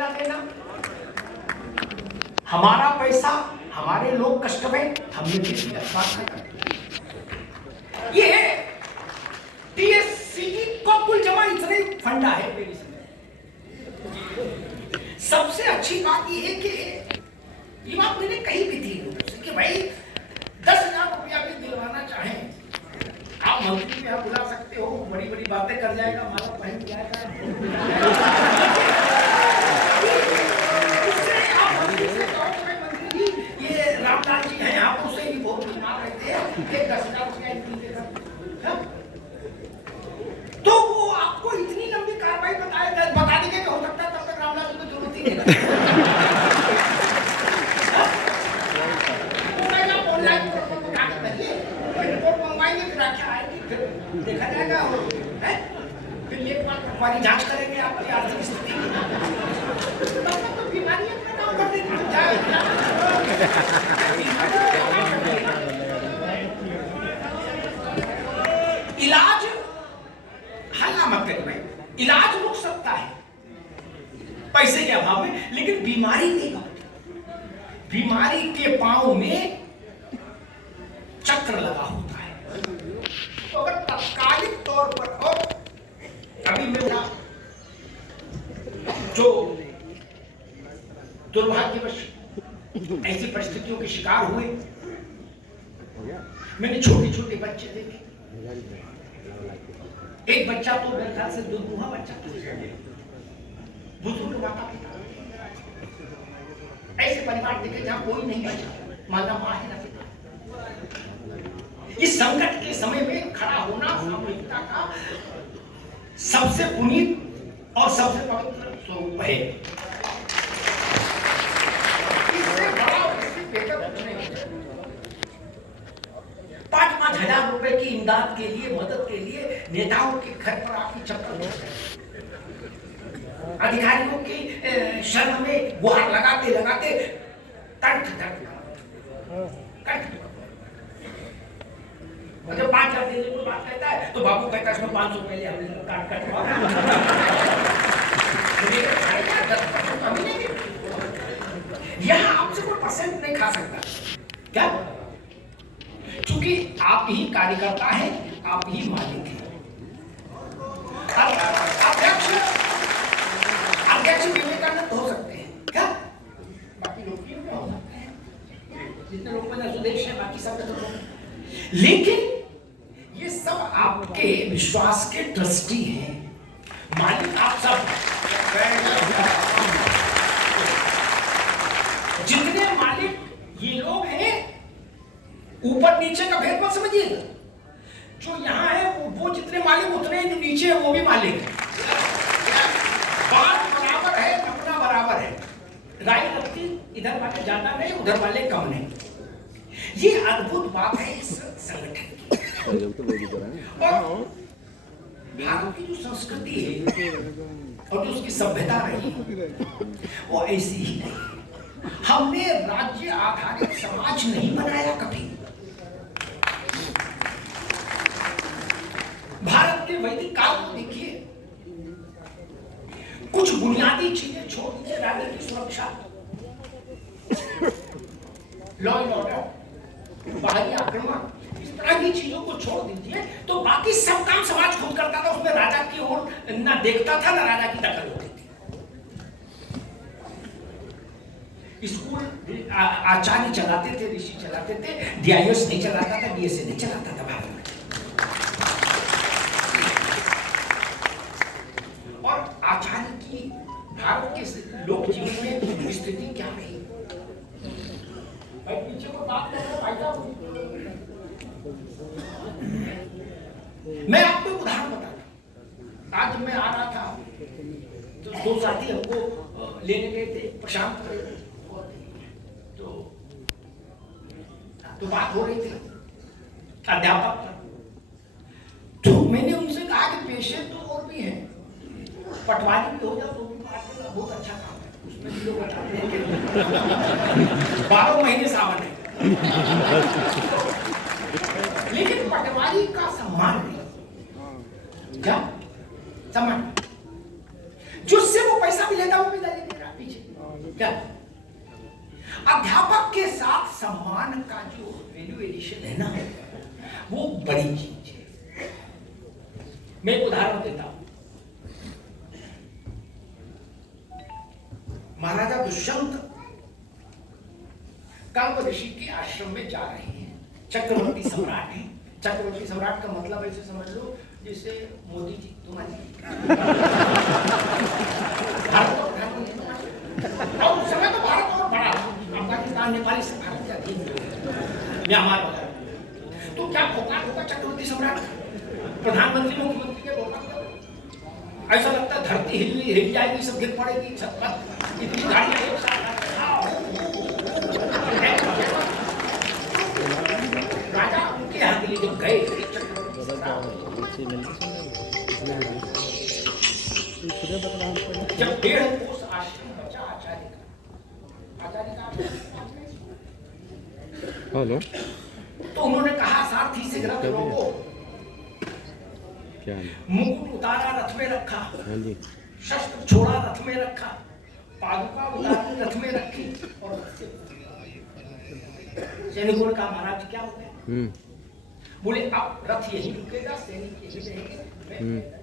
लेना देना। हमारा पैसा, हमारे लोग कष्ट में, हमने किसी ये है टीएससीटी का कुल जमा इतने फंडा है मेरी समझ। सबसे अच्छी बात ये है कि ये बात मैंने कही भी थी लोगों से कि भाई 10,000 रुपया भी दिलवाना चाहें आप मंत्री में आप बुला सकते हो, बड़ी बड़ी बातें कर जाएगा, माला पहन जाएगा। ये रामलाल जी हैं, आप उसे ही बहुत बीमार रहते हैं कि 10,000 रुपया तो वो आपको इतनी लंबी कार्रवाई बता देंगे कि हो सकता है तब तक रामलाल जी को जरूरत ही नहीं ऑनलाइन रिपोर्ट मंगवाएंगे, फिर आख्या आएगी, फिर देखा जाएगा फिर एक बार पटवारी जांच करेंगे आपकी आर्थिक स्थिति की, तब तक तो बीमारी अपना काम कर देगी। इलाज हल्ला मत करिए भाई, इलाज रुक सकता है पैसे के अभाव में, लेकिन बीमारी नहीं रुकती। बीमारी के पांव में चक्र लगा होता है, तो अगर तत्कालिक तौर पर, और अभी मेरा जो दुर्भाग्यवश ऐसी परिस्थितियों के शिकार हुए, मैंने छोटे छोटे बच्चे देखे। एक बच्चा तो मेरे ख्याल से दुर्मुहा बच्चा, बुजुर्ग माता पिता, ऐसे परिवार देखे जहां कोई नहीं बचा, माता मां है ना पिता। इस संकट के समय में खड़ा होना सामूहिकता का सबसे पुनीत और सबसे पवित्र स्वरूप है। इससे बड़ा इससे बेहतर कुछ नहीं। 5-5 हजार रुपए की इमदाद के लिए, मदद के लिए नेताओं के घर पर आपकी चप्पल, अधिकारियों की शर्म में गुहार लगाते लगाते कंठ दर्द, जब 5,000 देने को बात कहता है तो बाबू कहता है इसमें 500 पहले हमने काट यहाँ आपसे कोई परसेंट नहीं खा सकता। क्या? क्योंकि आप ही कार्यकर्ता हैं, आप ही मालिक हैं। अध्यक्ष विवेकानंद हो सकते हैं, क्या? बाकी लोग भी हो सकते हैं, जितने लोग में सुदेश है, बाकी सब तो, लेकिन ये सब आपके विश्वास के ट्रस्टी हैं, मालिक आप सब। जितने मालिक ये लोग हैं, ऊपर नीचे का भेद मत समझिएगा। जो यहाँ है वो जितने मालिक उतने, जो नीचे है वो भी मालिक है। बात बराबर है, नमूना बराबर है, राय लगती इधर वाले ज्यादा नहीं, उधर वाले कम नहीं। ये अद्भुत बात है इस संगठन की। और भारत की जो संस्कृति है और जो उसकी सभ्यता रही वो ऐसी ही नहीं। हमने राज्य आधारित समाज नहीं बनाया कभी। भारत के वैदिक काल को देखिए, कुछ बुनियादी चीजें छोड़ दीजिए, राज्य की सुरक्षा, लॉ एंड ऑर्डर, बाहरी आक्रमण, इस तरह की चीजों को छोड़ दीजिए तो बाकी सब काम समाज खुद करता था। उसमें राजा की ओर ना देखता था, ना राजा की दखल होती थी। स्कूल आचार्य चलाते थे, ऋषि चलाते थे, डीआईएस नहीं चलाता था, डीएसए नहीं चलाता था भारत में। और आचार्य की भारत के लोक जीवन में स्थिति क्या रही? पीछे को बात कर रहा हूं। मैं आपको उदाहरण बताता। आज मैं आ रहा था तो 2 साथी हमको लेने गए थे, प्रशांत तो बात हो रही थी अध्यापक। तो मैंने उनसे कहा कि पेशे तो और भी हैं, पटवारी भी हो जाए तो भी बहुत अच्छा काम है, उसमें भी लोग बताते हैं कि 12 महीने सावन है। लेकिन पटवारी का सम्मान नहीं, क्या सम्मान? जो उससे वो पैसा भी लेता वो भी नहीं देता। क्या अध्यापक के साथ सम्मान का जो वैल्यू एडिशन है ना, वो बड़ी चीज है। मैं एक उदाहरण देता हूं। महाराजा दुष्यंत कल्प ऋषि के आश्रम में जा रहे हैं। चक्रवर्ती सम्राट है। चक्रवर्ती सम्राट का मतलब ऐसे समझ लो जैसे मोदी जी तुम्हारी भारत और उस समय तो भारत और बड़ा, अफगानिस्तान नेपाल से भारत का अधीन म्यांमार वगैरह। तो क्या भोकाल होगा चक्रवर्ती सम्राट, प्रधानमंत्री मुख्यमंत्री के भोकाल? ऐसा लगता है धरती हिल जाएगी, सब गिर पड़ेगी, छत पर इतनी गाड़ियां एक साथ। राजा उनके यहाँ के लिए जब गए जब 1.5 कोस आश्रम बचा आचार्य का हेलो, तो उन्होंने कहा सारथी से ग्रंथ रोको। क्या मुकुट उतारा रथ में रखा, हाँ जी, शस्त्र छोड़ा रथ में रखा, पादुका उतारी रथ में रखी और सैनिकों ने कहा महाराज क्या हो गया? बोले अब रथ यही रुकेगा, सैनिक यही रहेंगे।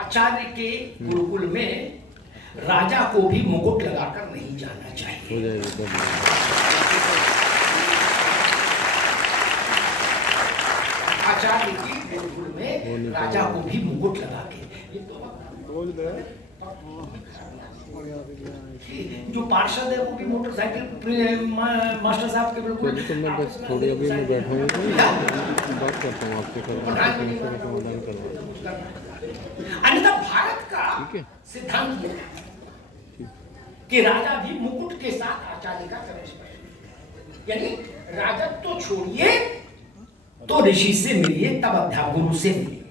आचार्य के गुरुकुल में राजा को भी मुकुट लगाकर नहीं जाना चाहिए। आचार्य के गुरुकुल में राजा को भी मुकुट लगा के, ये तो जो पार्षद है वो भी मोटरसाइकिल मास्टर साहब के बिल्कुल। तो मैं बस थोड़ी अभी मैं बैठा हूँ तो बात करता हूँ आपसे, समाधान करवा। अन्यथा भारत का सिद्धांत ये है कि राजा भी मुकुट के साथ आचार्य का करें, यानी राजत्व तो छोड़िए तो ऋषि से मिलिए, तब अध्यापक गुरु से मिलिए।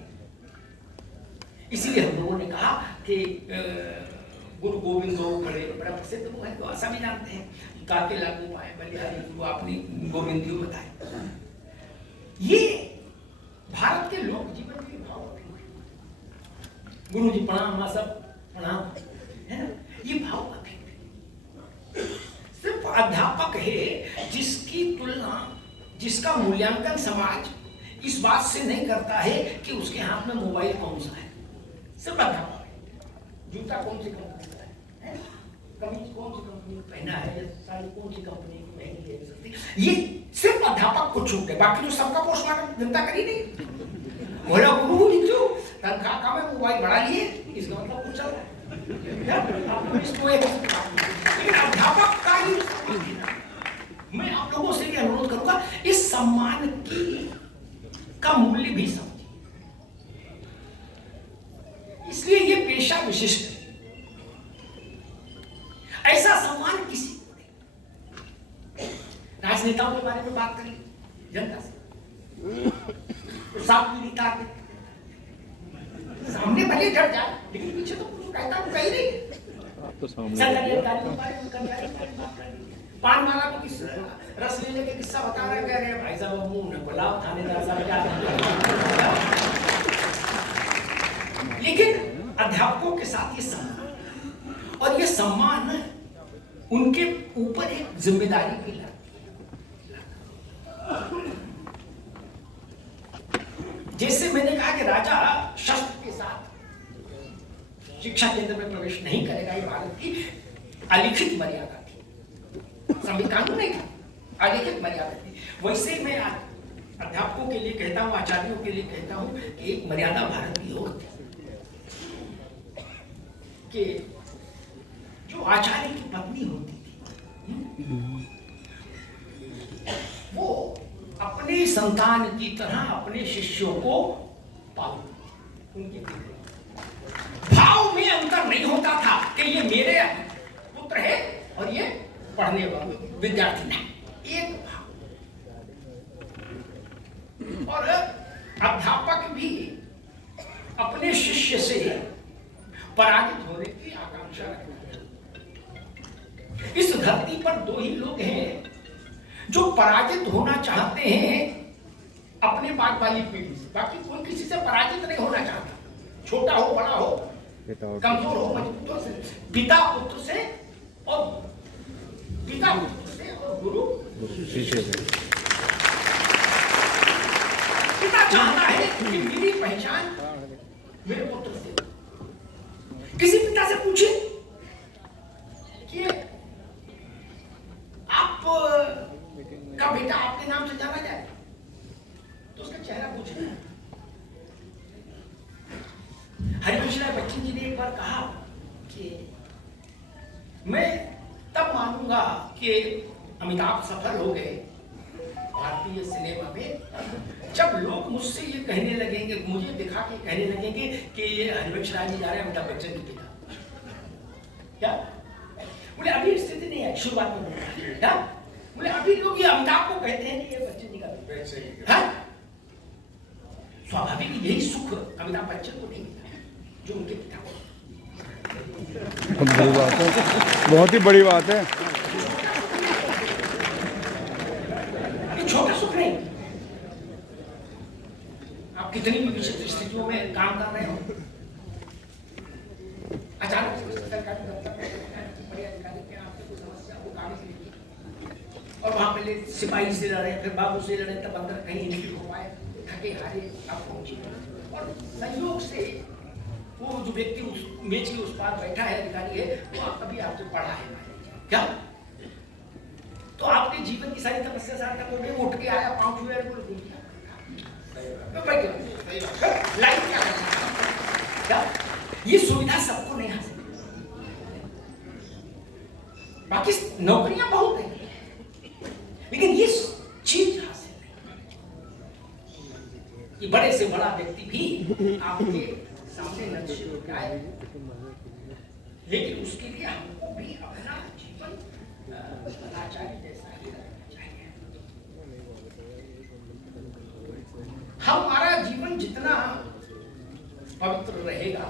इसीलिए हम लोगों ने कहा कि गुरु गोविंद दो खड़े बड़ा प्रसिद्ध वो है, तो सभी जानते हैं, काके लागू पाए बलिहारी गुरु आपने गोविंद जी बताए। ये भारत के लोक जीवन के भाव है। गुरु जी प्रणाम, माँ सब प्रणाम, है ना, ये भाव अभी सिर्फ अध्यापक है जिसकी तुलना, जिसका मूल्यांकन समाज इस बात से नहीं करता है कि उसके हाथ में मोबाइल कौन सा है। सिर्फ अध्यापक है, जूता कौन सी कंपनी का है, कमीज कौन सी कंपनी की पहना है, साड़ी कौन सी कंपनी की महंगी ले सकती, ये सिर्फ अध्यापक को छूट है। बाकी जो सबका पोस्टमार्टम जनता करी नहीं। बोला गुरु जो तनख्वाह कम है, मोबाइल बढ़ा लिए, इसका मतलब कुछ चल रहा है। लेकिन अध्यापक का ही, मैं आप लोगों से भी अनुरोध करूंगा, इस सम्मान की का मूल्य भी समझिए। इसलिए ये पेशा विशिष्ट है, ऐसा सम्मान किसी को नहीं। राजनेताओं के बारे में बात करें जनता से, तो साफ पीढ़ी तार दे, सामने भले डर जाए लेकिन पीछे तो कुछ कहता हूं कहीं नहीं। तो सामने पान माला को किस रस लेने के किस्सा बता रहे, कह रहे भाई साहब मुंह न बुलाओ, थानेदार साहब क्या। लेकिन अध्यापकों के साथ ये सम्मान, और ये सम्मान उनके ऊपर एक जिम्मेदारी भी लगती है। जैसे मैंने कहा कि राजा शस्त्र के साथ शिक्षा केंद्र में प्रवेश नहीं करेगा, ये भारत की अलिखित मर्यादा थी, संविधान में नहीं था, अलिखित मर्यादा थी। वैसे मैं अध्यापकों के लिए कहता हूं, आचार्यों के लिए कहता हूं कि एक मर्यादा भारत की और थी कि जो आचार्य की पत्नी होती थी वो अपने संतान की तरह अपने शिष्यों को पालती, उनके भाव में अंतर नहीं होता था कि ये मेरे पुत्र है और ये पढ़ने वाले विद्यार्थी नहीं, एक भाव। और अध्यापक भी अपने शिष्य से पराजित होने की आकांक्षा रखते हैं। इस धरती पर दो ही लोग हैं जो पराजित होना चाहते हैं अपने बाद वाली पीढ़ी से, बाकी कोई किसी से पराजित नहीं होना चाहता, छोटा हो बड़ा हो, कमजोर हो मजबूत हो, पिता पुत्र से और पिता पुत्र से और गुरु शिष्य से। पिता चाहता है कि मेरी पहचान मेरे पुत्र से। किसी पिता से पूछे कि आप का बेटा आपके नाम से जाना जाए, तो उसका चेहरा पूछे। हरिवंश राय बच्चन जी ने एक बार कहा कि मैं तब मानूंगा कि अमिताभ सफल हो गए भारतीय सिनेमा में जब लोग मुझसे ये कहने लगेंगे, मुझे दिखा के कहने लगेंगे कि ये हरिवंश राय जी जा रहे हैं अमिताभ बच्चन के पिता। क्या बोले? अभी स्थिति नहीं है, शुरुआत में क्या बोले? अभी लोग ये अमिताभ को कहते हैं कि ये बच्चन जी का पिता है। स्वाभाविक यही सुख अमिताभ बच्चन को नहीं मिला जो उनके पिता को। बड़ी बात है, बहुत ही बड़ी बात है। ये छोटा सुख नहीं। आप कितनी भी विचित्र स्थितियों में काम कर रहे हो, अचानक से सरकारी दफ्तर में बड़े अधिकारी के आपको कोई समस्या हो, कागज लिखी और वहां पहले सिपाही से लड़े, फिर बाबू से लड़े, तब अंदर कहीं नहीं हो पाए, थके हारे आप पहुंचे और संयोग से वो जो व्यक्ति उस मेज के उस पार बैठा है, अधिकारी है, वो आप कभी आपसे पढ़ा है क्या? तो आपके जीवन की सारी तपस्या सार्थक हो गई। उठ के आया, पांव छुए, बोले तो बैठ गया। लाइफ क्या है? क्या ये सुविधा सबको नहीं हासिल, बाकी नौकरियां बहुत हैं, लेकिन ये चीज हासिल नहीं। ये बड़े से बड़ा व्यक्ति भी आपके सामने नक्शे उठाए, लेकिन उसके लिए हमको भी अपना जीवन आचार्य जैसा ही रखना चाहिए। हमारा जीवन जितना पवित्र रहेगा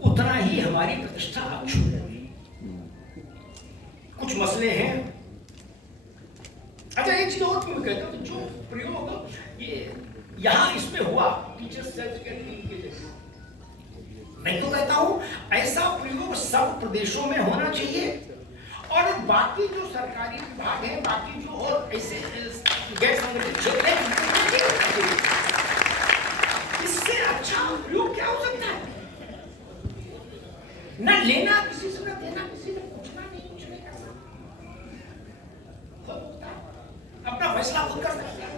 उतना ही हमारी प्रतिष्ठा अक्षुण्ण होगी। कुछ मसले हैं। अच्छा, एक चीज और मैं कहता हूं, जो प्रयोग ये यहां इसमें हुआ टीचर्स सर्टिफिकेट के लिए, मैं तो कहता हूं ऐसा प्रयोग सब प्रदेशों में होना चाहिए और बाकी जो सरकारी विभाग हैं, बाकी जो और ऐसे गैर संगठित क्षेत्र हैं, इससे अच्छा प्रयोग क्या हो सकता है? न लेना किसी से, न देना किसी से, पूछना नहीं, पूछने का अपना फैसला खुद कर सकते हैं।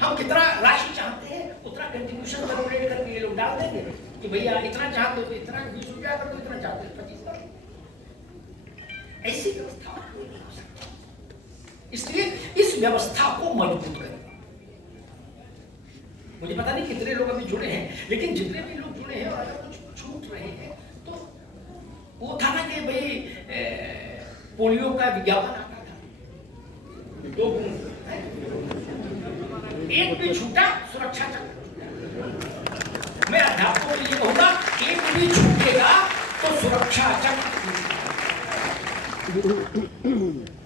हम कितना राशि चाहते हैं उतना कंट्रीब्यूशन कैलकुलेट करके ये लोग डाल देंगे कि भैया इतना चाहते हो तो इतना 20 रुपया कर दो, इतना चाहते हो 25 कर दो। ऐसी व्यवस्था हो सकती। इसलिए इस व्यवस्था को मजबूत करें। मुझे पता नहीं कितने लोग अभी जुड़े हैं, लेकिन जितने भी लोग जुड़े हैं और अगर कुछ छूट रहे हैं तो वो था ना कि भाई पोलियो का विज्ञापन आता था, दो एक भी छूटा सुरक्षा चक्र। मैं अध्यापकों के लिए कहूंगा, एक भी छूटेगा तो सुरक्षा चक्र।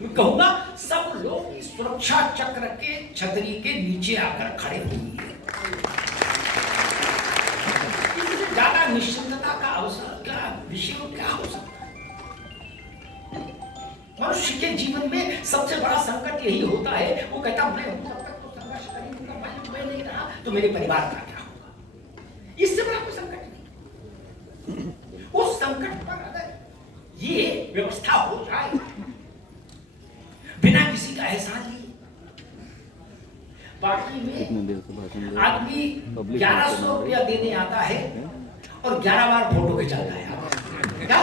मैं कहूंगा सब लोग इस सुरक्षा चक्र के छतरी के नीचे आकर खड़े होंगे। इससे ज्यादा निश्चिंतता का अवसर का विषय क्या हो सकता है? मनुष्य के जीवन में सबसे बड़ा संकट यही होता है, वो कहता मैं हूं तब तक तो संघर्ष करूंगा, मैं नहीं रहा तो मेरे परिवार का क्या होगा? इससे बड़ा कोई संकट नहीं। उस संकट पर अगर ये व्यवस्था हो जाए बिना किसी का एहसान लिए, बाकी में आदमी 1100 रुपया देने आता है और 11 बार फोटो खिंचाता है। क्या?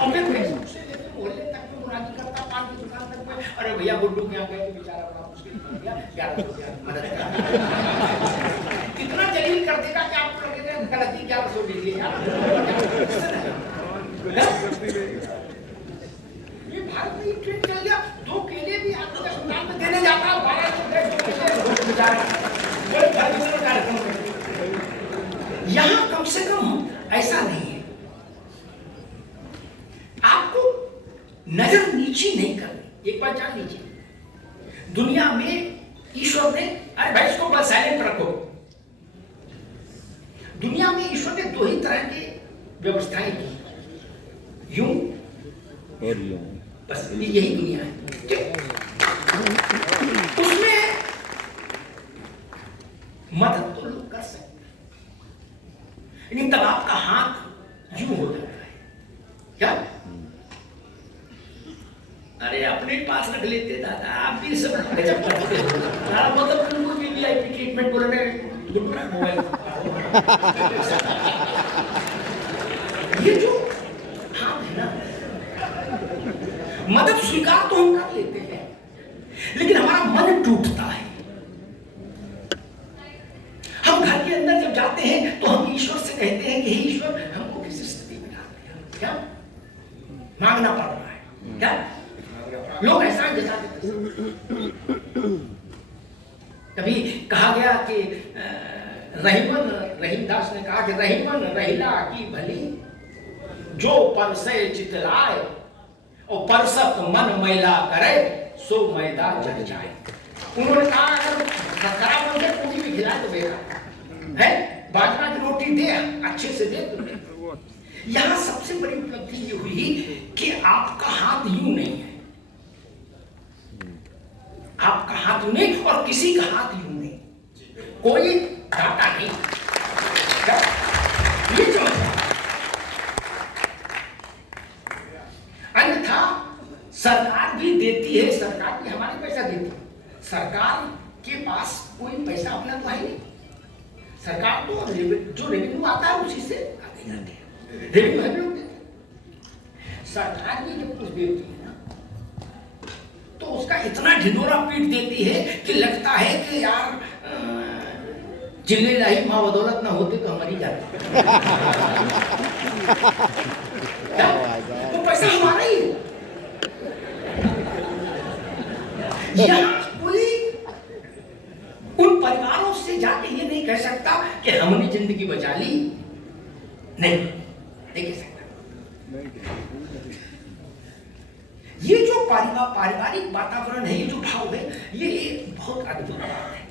और मैं फेसबुक से लेकर मोहल्ले तक में मुरादी करता, पान की दुकान तक में, अरे भैया गुड्डू क्या गए तो बेचारा बड़ा मुश्किल हो गया, 1100 रुपया मदद कर। कितना जलील कर देगा कि आपको लगेगा गलती 1100 दे दिए यार। ये भारत में एक ट्रेंड चल गया, 2 केले भी आपको अस्पताल में देने जाता है, 1200 बेचारा यहाँ कम से कम ऐसा नहीं है। आपको नजर नीची नहीं करनी। एक बात जान लीजिए, दुनिया में ईश्वर ने, अरे भाई इसको बस साइलेंट रखो, दुनिया में ईश्वर ने दो ही तरह की व्यवस्थाएं की, यूं और यूं। बस यही दुनिया है। उसमें मदद तो लोग कर सकते, लेकिन तब आपका हाथ यूं हो जाता है क्या? अरे अपने पास रख लेते दादा, आप भी सब गजब करते हो। मतलब बिल्कुल भी वीआईपी ट्रीटमेंट बोलने मोबाइल ये जो हाथ है ना, मदद स्वीकार तो हम कर लेते हैं, लेकिन हमारा मन टूटता है। हम घर के अंदर जब जाते हैं तो हम ईश्वर से कहते हैं कि हे ईश्वर, हमको किसी स्थिति में डाल दिया, क्या मांगना पड़ रहा है, क्या लोग एहसान जताते थे। कभी कहा गया कि रहीमदास ने कहा कि रहीमन रहिला की भली, जो परसे चितलाए और परसत मन मैला करे, सो मैदा जग जाए। उन्होंने कहा अगर खराब बन के पूरी भी खिलाए तो बेकार है, बाजरा की रोटी दे अच्छे से दे तो। यहां सबसे बड़ी उपलब्धि ये हुई कि आपका हाथ यूं नहीं है, आपका हाथ यूं नहीं और किसी का हाथ यूं नहीं, कोई डाटा नहीं। ये समझ, अन्यथा सरकार भी देती है, सरकार भी हमारे पैसा देती है, सरकार के पास कोई पैसा अपना तो है नहीं। सरकार तो जो रेवेन्यू आता है उसी से आते जाते हैं, रेवेन्यू हम लोग देते हैं। सरकार भी जब कुछ देती है ना तो उसका इतना ढिंडोरा पीट देती है कि लगता है कि यार चिल्ले लाही माँ बदौलत ना होते तो हमारी जाती। तो पैसा हमारा ही है। यहाँ कोई उन परिवारों से जाके ये नहीं कह सकता कि हमने जिंदगी बचा ली, नहीं कह सकता। ये जो पारिवारिक वातावरण है, ये जो भाव है, ये एक बहुत अद्भुत बात है।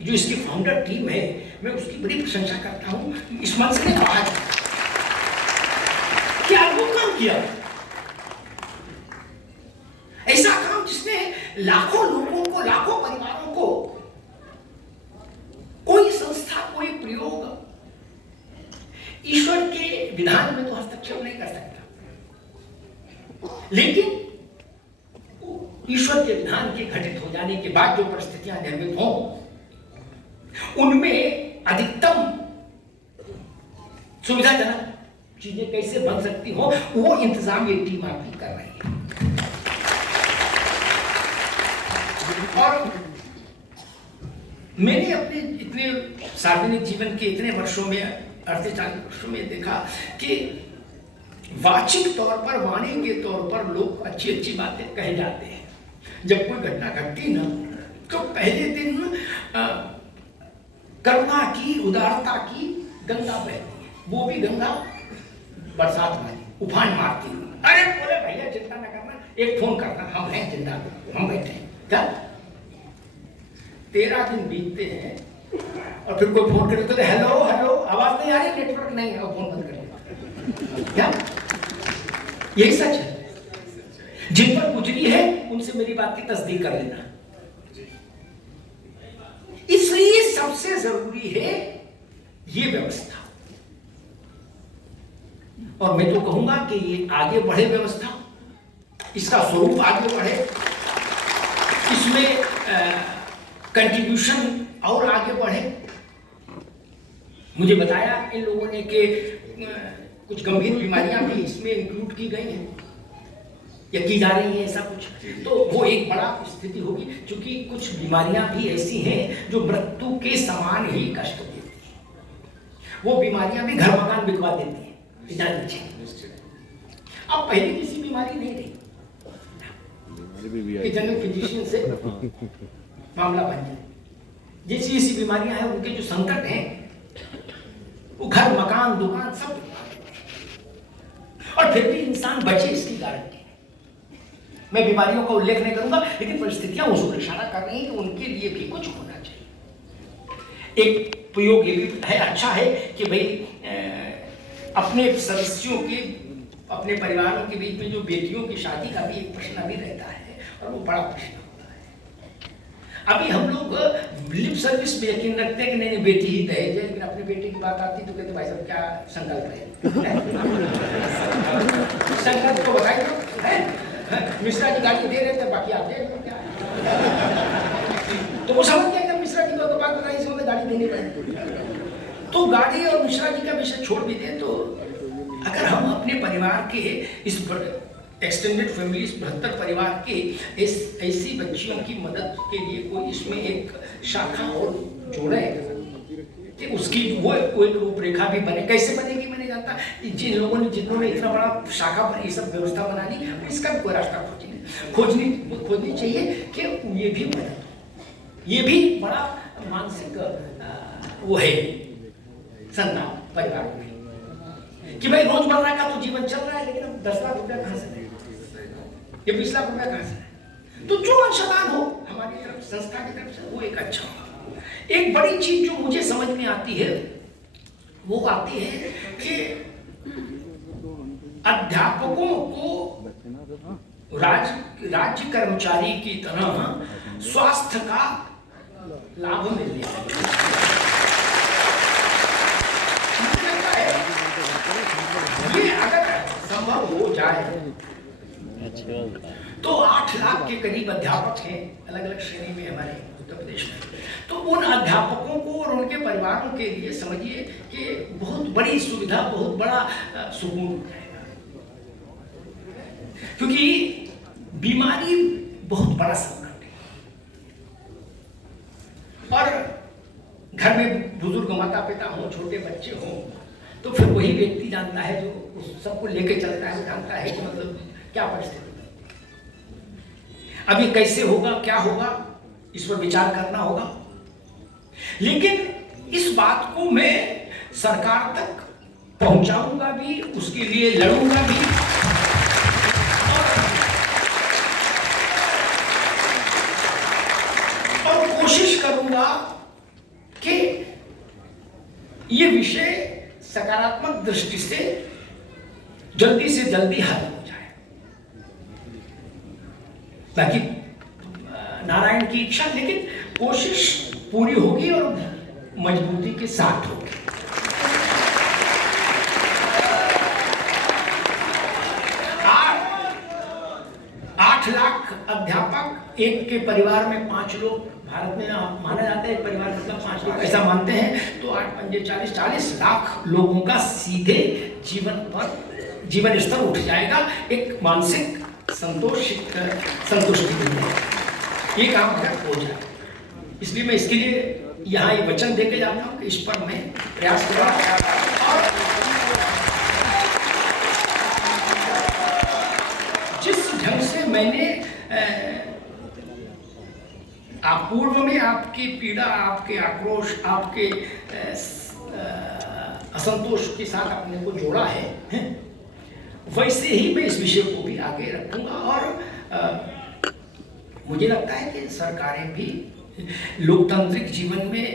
जो इसकी फाउंडर टीम है, मैं उसकी बड़ी प्रशंसा करता हूं। इस मन से कहा कि अद्भुत काम किया, ऐसा काम जिसने लाखों लोगों को, लाखों परिवारों को, कोई संस्था, कोई प्रयोग ईश्वर के विधान में तो हस्तक्षेप नहीं कर सकता, लेकिन ईश्वर के विधान के घटित हो जाने के बाद जो परिस्थितियां निर्मित हों, उनमें अधिकतम सुविधाजनक चीजें कैसे बन सकती हो, वो इंतजाम ये टीम आपकी कर रही है। और मैंने अपने इतने सार्वजनिक जीवन के इतने वर्षों में, 38-40 वर्षों में देखा कि वाचिक तौर पर, वाणी के तौर पर लोग अच्छी अच्छी बातें कहे जाते हैं। जब कोई घटना घटती ना तो पहले दिन करुणा की, उदारता की गंगा बहती है, वो भी गंगा बरसात वाली, उफान मारती है। अरे बोले भैया चिंता न करना, एक फोन करना, हम हैं जिंदा, हम बैठे हैं। क्या 13 दिन बीतते हैं और फिर कोई फोन करे तो हेलो हेलो, आवाज नहीं आ रही, नेटवर्क नहीं है, फोन बंद कर। क्या यही सच है? जिन पर गुजरी है उनसे मेरी बात की तस्दीक कर लेना। इसलिए सबसे जरूरी है ये व्यवस्था, और मैं तो कहूंगा कि ये आगे बढ़े व्यवस्था, इसका स्वरूप आगे बढ़े, इसमें कंट्रीब्यूशन और आगे बढ़े। मुझे बताया इन लोगों ने कि कुछ गंभीर बीमारियां भी इसमें इंक्लूड की गई हैं या की जा रही है, ऐसा कुछ, तो वो एक बड़ा स्थिति होगी। क्योंकि कुछ बीमारियां भी ऐसी हैं जो मृत्यु के समान ही कष्ट देती हैं, वो बीमारियां भी घर मकान बिकवा देती हैं। अब पहले किसी बीमारी नहीं रही कि जनरल फिजिशियन से मामला बन जाए। जैसी ऐसी बीमारियां हैं, उनके जो संकट हैं वो घर मकान दुकान सब, और फिर भी इंसान बचे इसकी गारंटी। मैं बीमारियों का उल्लेख नहीं करूंगा, लेकिन परिस्थितियां उस ओर इशारा कर रही हैं कि उनके लिए भी कुछ होना चाहिए। एक प्रयोग ये भी है, अच्छा है कि भाई अपने सदस्यों के, अपने परिवारों के बीच में जो बेटियों की शादी का भी एक प्रश्न अभी रहता है और वो बड़ा प्रश्न होता है। अभी हम लोग लिप सर्विस में यकीन रखते हैं कि नहीं बेटी ही दहेज है, लेकिन अपने बेटे की बात आती तो कहते भाई साहब क्या संकल्प है संकल्प तो बताइए तो मिश्रा जी गाड़ी दे रहे थे, बाकी आप दे क्या तो वो समझ गया कि मिश्रा जी को तो बात बताई, इसमें गाड़ी देनी पड़ेगी। तो गाड़ी और मिश्रा जी का विषय छोड़ भी दें, तो अगर हम अपने परिवार के इस एक्सटेंडेड फैमिली 72 परिवार के ऐसी बच्चियों की मदद के लिए कोई इसमें एक शाखा और जोड़े कि उसकी वो एक रूपरेखा भी बने। कैसे बनेगी मैंने जानता, जिन लोगों ने जिन्होंने इतना बड़ा शाखा पर ये सब व्यवस्था बना ली, इसका भी कोई रास्ता खोजनी चाहिए कि ये भी मदद, ये भी बड़ा मानसिक वो है संताप परिवार में कि भाई रोजमर्रा का तो जीवन चल रहा है, लेकिन अब 10 लाख रुपया कहां से दें, ये 20 लाख रुपया कहां से? तो जो अंशदान हो हमारी तरफ, संस्था की तरफ से, वो एक अच्छा होगा। एक बड़ी चीज जो मुझे समझ में आती है वो आती है कि अध्यापकों को राज्य कर्मचारी की तरह स्वास्थ्य का लाभ मिलने ये अगर संभव हो जाए तो 8 लाख के करीब अध्यापक हैं अलग अलग श्रेणी में हमारे उत्तर प्रदेश में। तो उन अध्यापकों को और उनके परिवारों के लिए समझिए कि बहुत बड़ी सुविधा, बहुत बड़ा सुकून रहेगा, क्योंकि बीमारी बहुत बड़ा संकट है और घर में बुजुर्ग माता पिता हों, छोटे बच्चे हों, तो फिर वही व्यक्ति जानता है जो उस सबको लेके चलता है, जानता है कि मतलब क्या परिस्थिति, अब ये कैसे होगा, क्या होगा, इस पर विचार करना होगा। लेकिन इस बात को मैं सरकार तक पहुंचाऊंगा भी, उसके लिए लड़ूंगा भी और कोशिश करूंगा कि ये विषय सकारात्मक दृष्टि से जल्दी हल हो जाए। बाकी नारायण की इच्छा, लेकिन कोशिश पूरी होगी और मजबूती के साथ होगी। 8 लाख अध्यापक, एक के परिवार में 5 लोग, भारत में माना जाता है परिवार मतलब 5 लोग, ऐसा मानते हैं, तो 8 पंजे 40 लाख लोगों का सीधे जीवन स्तर उठ जाएगा, एक मानसिक संतुष्टि मिलेगी। ये काम अगर हो जाए, इसलिए मैं इसके लिए यहाँ ये वचन देके जाता हूँ कि इस पर मैं प्रयास करूँगा। और जिस ढंग से मैंने पूर्व में आपकी पीड़ा, आपके आक्रोश, आपके असंतोष के साथ अपने को जोड़ा है, वैसे ही मैं इस विषय को भी आगे रखूंगा। और मुझे लगता है कि सरकारें भी लोकतांत्रिक जीवन में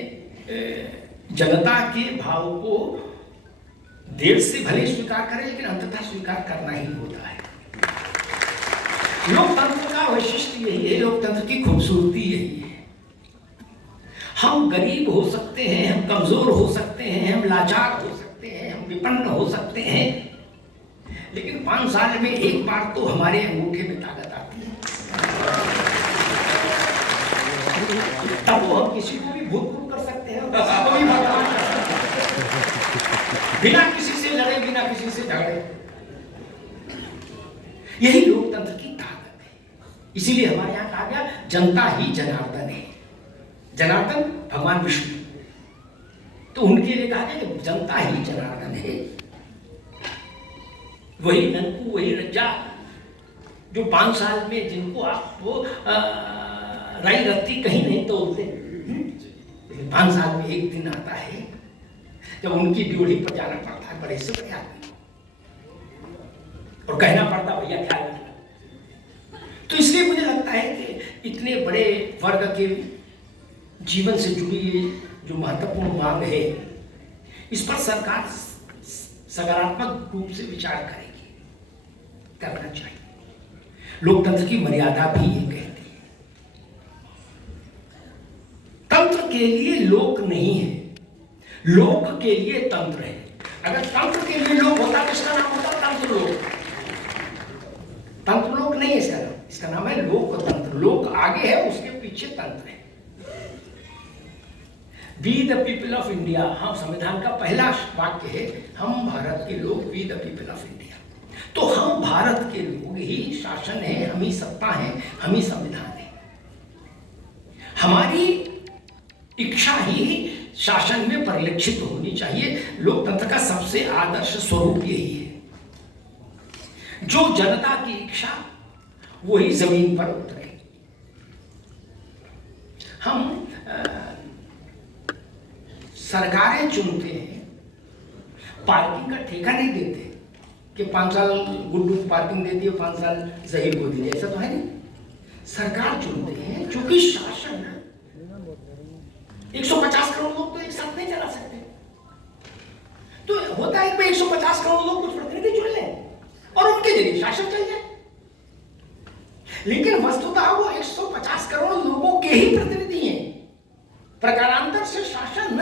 जनता के भाव को देर से भले स्वीकार करें, लेकिन अंततः स्वीकार करना ही होता है। लोकतंत्र का वैशिष्ट्य यही है, लोकतंत्र की खूबसूरती यही है। हम गरीब हो सकते हैं, हम कमजोर हो सकते हैं, हम लाचार हो सकते हैं, हम विपन्न हो सकते हैं, लेकिन 5 साल में एक बार तो हमारे अंगूठे में ताकत आती है, तब वो हम किसी को भी भूत कर सकते हैं, किसी को भी भगवान कर सकते हैं, बिना किसी से लड़े, बिना किसी से झगड़े। यही लोकतंत्र की ताकत है। इसीलिए हमारे यहाँ कहा गया जनता ही जनार्दन है। जनार्दन भगवान विष्णु, तो उनके लिए कहा गया कि जनता ही जनार्दन है। वही ननकू, वही रज्जा, जो 5 साल में जिनको आप वो राई रत्ती कहीं नहीं तोलते, 5 साल में एक दिन आता है जब उनकी ड्यूटी पर जाना पड़ता है, बड़े से बड़े आदमी, और कहना पड़ता भैया ख्याल रखना। तो इसलिए मुझे लगता है कि इतने बड़े वर्ग के जीवन से जुड़ी जो महत्वपूर्ण मांग है, इस पर सरकार सकारात्मक रूप से विचार करेगी, करना चाहिए। लोकतंत्र की मर्यादा भी ये कहती है, तंत्र के लिए लोक नहीं है, लोक के लिए तंत्र है। अगर तंत्र के लिए लोक होता तो इसका नाम होता तंत्र लोक। तंत्र लोक नहीं है इसका नाम, इसका नाम है लोकतंत्र। लोक आगे है, उसके पीछे तंत्र है। We the people of India, हाँ, संविधान का पहला वाक्य है, हम भारत के लोग, we the people of India. तो हम भारत के लोग ही शासन है, हम ही सत्ता है, हम ही संविधान है। हमारी इच्छा ही शासन में परिलक्षित होनी चाहिए। लोकतंत्र का सबसे आदर्श स्वरूप यही है, जो जनता की इच्छा वही जमीन पर उतरे। हम सरकारें चुनते हैं, पार्किंग का ठेका नहीं देते कि 5 साल गुड्डू को पार्किंग दे दी और 5 साल जहीर को दी, ऐसा तो है नहीं। सरकार चुनते हैं क्योंकि शासन 150 करोड़ लोग तो एक साथ नहीं चला सकते। तो होता है कि 150 करोड़ लोग कुछ प्रतिनिधि चुन लें और उनके जरिए शासन चल जाए, लेकिन वस्तुतः वो 150 करोड़ लोगों के ही प्रतिनिधि हैं। प्रकारांतर से शासन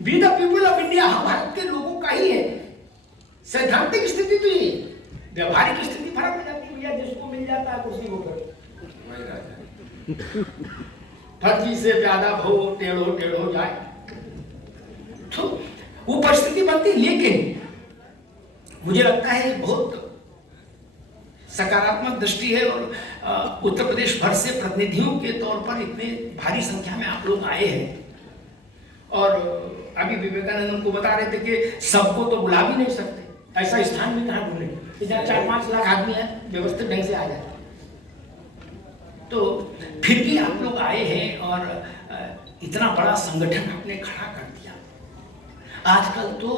we the people of India, हम भारत के लोगों का ही है। सैद्धांतिक स्थिति तो ये, व्यवहारिक स्थिति फर्क हो जाती है भैया, जिसको मिल जाता है कुर्सी होकर फर्जी से ज्यादा भो टेढ़ो टेढ़ो जाए, तो वो परिस्थिति बनती। लेकिन मुझे लगता है बहुत सकारात्मक दृष्टि है, और उत्तर प्रदेश भर से प्रतिनिधियों के तौर पर इतने भारी संख्या में आप लोग आए हैं। और अभी विवेकानंद को बता रहे थे कि सबको तो बुला भी नहीं सकते, ऐसा स्थान भी कहाँ ढूंढे जहाँ 4-5 लाख आदमी है, व्यवस्थित ढंग से आ जाए। तो फिर भी आप लोग आए हैं और इतना बड़ा संगठन आपने खड़ा कर दिया। आजकल तो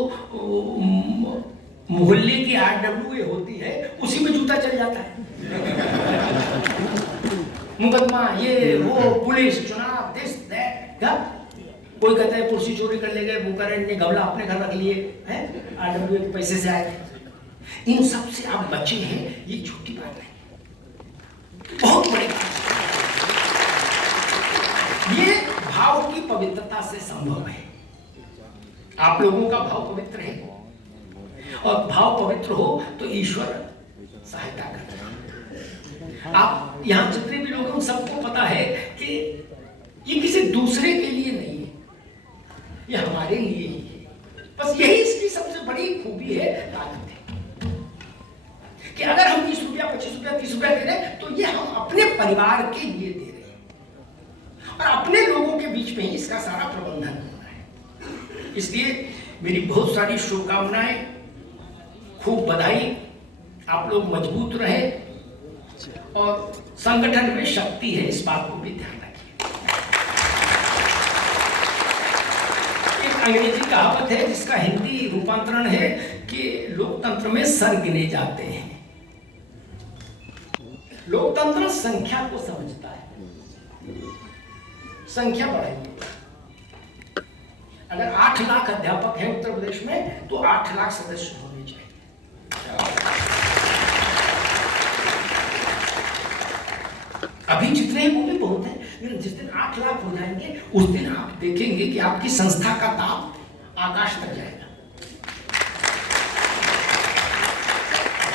मोहल्ले की RWA होती है, उसी में जूता चल जाता है। मुकदमा, ये वो, पुलिस, चुनाव, दिस दैट, क्या कोई कहता है कुर्सी चोरी कर ले गए, बुकारेंट ने गमला अपने घर रख लिए हैं, RWA के पैसे से आए थे। इन सब से आप बचे हैं, ये छोटी बात है, बहुत बड़ी बात है। ये भाव की पवित्रता से संभव है। आप लोगों का भाव पवित्र है, और भाव पवित्र हो तो ईश्वर सहायता करता है। आप यहां जितने भी लोग हैं, सबको पता है कि ये किसी दूसरे के लिए नहीं है, ये हमारे लिए ही है। बस यही इसकी सबसे बड़ी खूबी है, ताकत है, कि अगर हम 20 रुपया, 25 रुपया, 30 रुपया दे रहे हैं, तो ये हम अपने परिवार के लिए दे रहे हैं, और अपने लोगों के बीच में ही इसका सारा प्रबंधन होना है। इसलिए मेरी बहुत सारी शुभकामनाएं, खूब बधाई। आप लोग मजबूत रहे, और संगठन में शक्ति है, इस बात को भी ध्यान रखिए। एक अंग्रेजी कहावत है जिसका हिंदी रूपांतरण है कि लोकतंत्र में सर गिने जाते हैं। लोकतंत्र संख्या को समझता है, संख्या बढ़ाइए। अगर 8 लाख अध्यापक हैं उत्तर प्रदेश में, तो 8 लाख सदस्य होने चाहिए। अभी जितने हैं वो भी बहुत है, लेकिन जिस दिन 8 लाख हो जाएंगे, उस दिन आप देखेंगे कि आपकी संस्था का ताप आकाश तक जाएगा।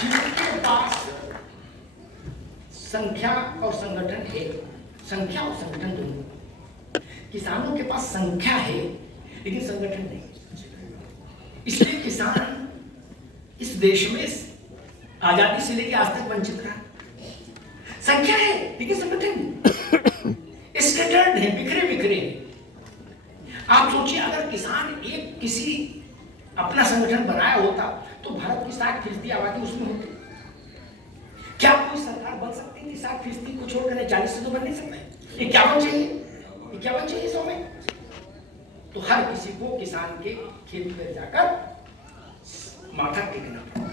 जिनके पास संख्या और संगठन है, संख्या और संगठन दोनों, किसानों के पास संख्या है लेकिन संगठन नहीं, इसलिए किसान इस देश में आजादी से लेकर आज तक वंचित रहा। संख्या है लेकिन संगठन नहीं, स्कैटर्ड है, बिखरे बिखरे। आप सोचिए, अगर किसान एक किसी अपना संगठन बनाया होता तो भारत की 60% आबादी उसमें होती। क्या कोई सरकार बन सकती थी 60% को छोड़कर? 40 से तो बन नहीं सकता। 51 चाहिए 100 में। तो हर किसी को किसान के खेत पर जाकर माथा टेकना पड़ता।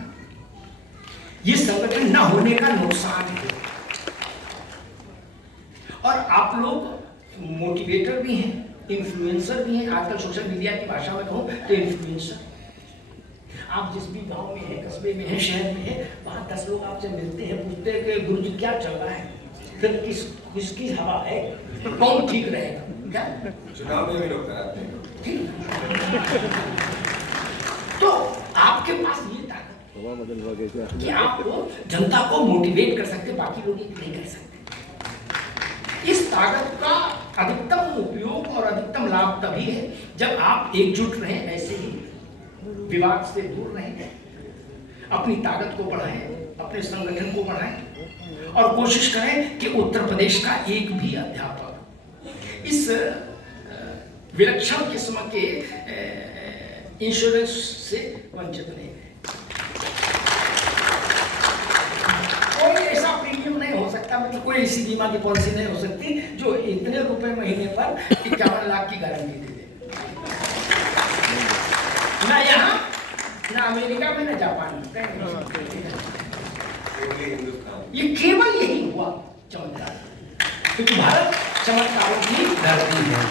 ये संगठन न होने का नुकसान है। और आप लोग मोटिवेटर भी हैं, इन्फ्लुएंसर भी हैं, आजकल सोशल मीडिया की भाषा में कहूँ तो इन्फ्लुएंसर। आप जिस भी गांव में हैं, कस्बे में हैं, शहर में हैं, वहाँ 10 लोग आपसे मिलते हैं, पूछते हैं कि गुरु जी क्या चल रहा है, फिर किसकी हवा है, कौन ठीक रहेगा, क्या चुनाव में भी लोग कराते हैं। तो आपके पास ये ताकत हवा बदल गया क्या? कि आप जनता को मोटिवेट कर सकते, बाकी लोग ये नहीं कर सकते। इस ताकत का अधिकतम उपयोग और अधिकतम लाभ तभी है जब आप एकजुट रहें, ऐसे ही विवाद से दूर रहें, अपनी ताकत को बढ़ाएं, अपने संगठन को बढ़ाएं और कोशिश करें कि उत्तर प्रदेश का एक भी अध्यापक इस विलक्षण किस्म के इंश्योरेंस से वंचित नहीं है। कोई ऐसा प्रीमियम नहीं हो सकता, मतलब कोई ऐसी बीमा की पॉलिसी नहीं हो सकती जो इतने रुपए महीने पर 51 लाख की गारंटी दे दे। ना यहाँ, ना अमेरिका में, ना जापान में, ये केवल यही हुआ चमत्कार, क्योंकि भारत चमत्कारों की धरती है।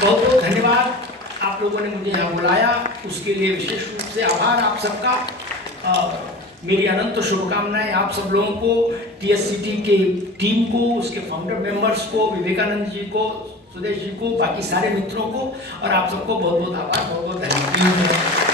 बहुत बहुत धन्यवाद, आप लोगों ने मुझे यहाँ बुलाया, उसके लिए विशेष रूप से आभार आप सबका। मेरी अनंत शुभकामनाएं आप सब लोगों को, TSCT के टीम को, उसके फाउंडर मेंबर्स को, विवेकानंद जी को, सुदेश जी को, बाकी सारे मित्रों को, और आप सबको बहुत बहुत आभार, बहुत बहुत धन्यवाद।